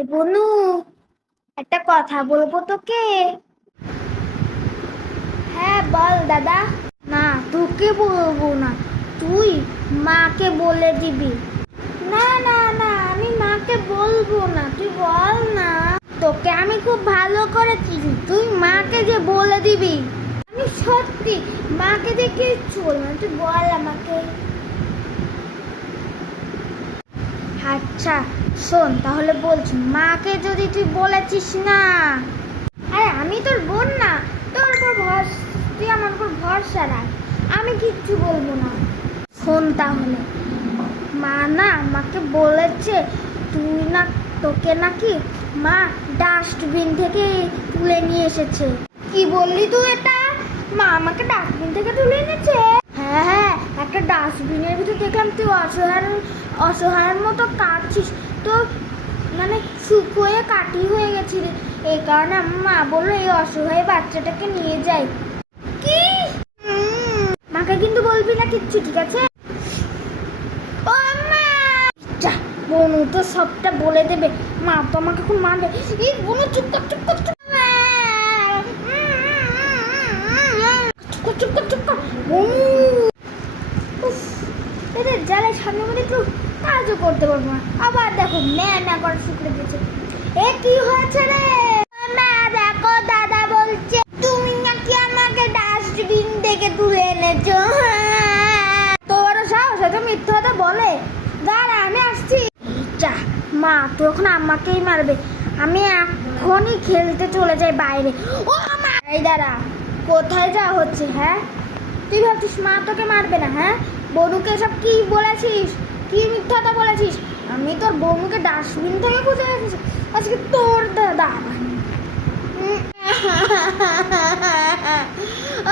এ বনু, একটা কথা বলবো তোকে। হ্যাঁ বল দাদা। না, তোকে বলবো না, তুই মাকে বলে দিবি। না না না, আমি মাকে বলবো না, তুই বল না। তোকে আমি খুব ভালো করে চিনি, তুই মাকে যে বলে দিবি। আমি সত্যি মাকে দেখে কিচ্ছু বলবো না, তুই বল আমাকে। আচ্ছা শোন, তাহলে বলছি, মাকে যদি তুই বলেছিস না, আরে আমি তোর বোন না, তোর উপর ভরসা, তুই আমার উপর ভরসা রাখ, আমি কিচ্ছু বলবো না। শোন তাহলে, মা না আমাকে বলেছে তুই না, তোকে নাকি মা ডাস্টবিন থেকে তুলে নিয়ে এসেছে। কি বললি তুই এটা? মা আমাকে ডাস্টবিন থেকে তুলে এনেছে? হ্যাঁ হ্যাঁ, একটা ডাস্টবিনের ভিতর দেখলাম তুই অসহায়ের মতো কাটছিস, তো মানে শুকোয়ে কাটি হয়ে গেছিলি, এই কারণে আমার মা বললো এই অসহায় বাচ্চাটাকে নিয়ে যাই। কি? মাকে কিন্তু বলবি না কিচ্ছু, ঠিক আছে? ও মা, যা, বনু তো সবটা বলে দেবে, মা তো আমাকে এখন মারবে। এই বনু চুপ কর চুপ কর চুপ কর, চুপ কর চুপ কর বনু। উফ, এদের জ্বালায় সামনে মধ্যে একটু কাজও করতে পারবো না, আবার দেখো ম্যা করে শুকরে দিয়েছে। এ কি হয়েছে রে? মা দেখো, দাদা বলছে তুমি নাকি আমাকে ডাস্টবিন থেকে তুলে এনেছো। তোর সাহস এত মিথ্যা কথা বলে? দাঁড়া আমি আসছি। যা, মা তো এখন আমাকেই মারবে, আমি এখনই খেলতে চলে যাই বাইরে। ও মা, এই দাঁড়া, কোথায় যা হচ্ছে? হ্যাঁ, তুই ভাবছিস মা তোকে মারবে না? হ্যাঁ, বনুকে সব কি বলেছিস, কি মিথ্যাটা বলেছিস? আমি তোর বনুকে ডাস্টবিন থেকে খুঁজে রেখেছি, আজকে তোর দাদা।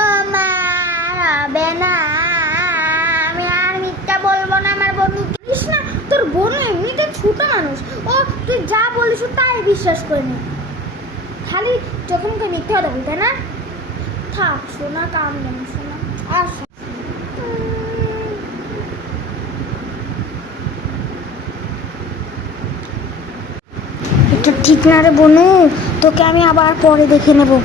ও মা, হবে না, আমি আর মিথ্যা বলবো না। আমার বন্ধু বলিস না, তোর বোন এমনিতে ছোট মানুষ, ও তুই যা বলিস তাই বিশ্বাস করে নি, খালি যখন মিথ্যা কথা বলতে না। থাক শোনা, কাম নেই শোনা, আস। এটা ঠিক না রে বনু, তোকে আমি আবার পরে দেখে নেবো।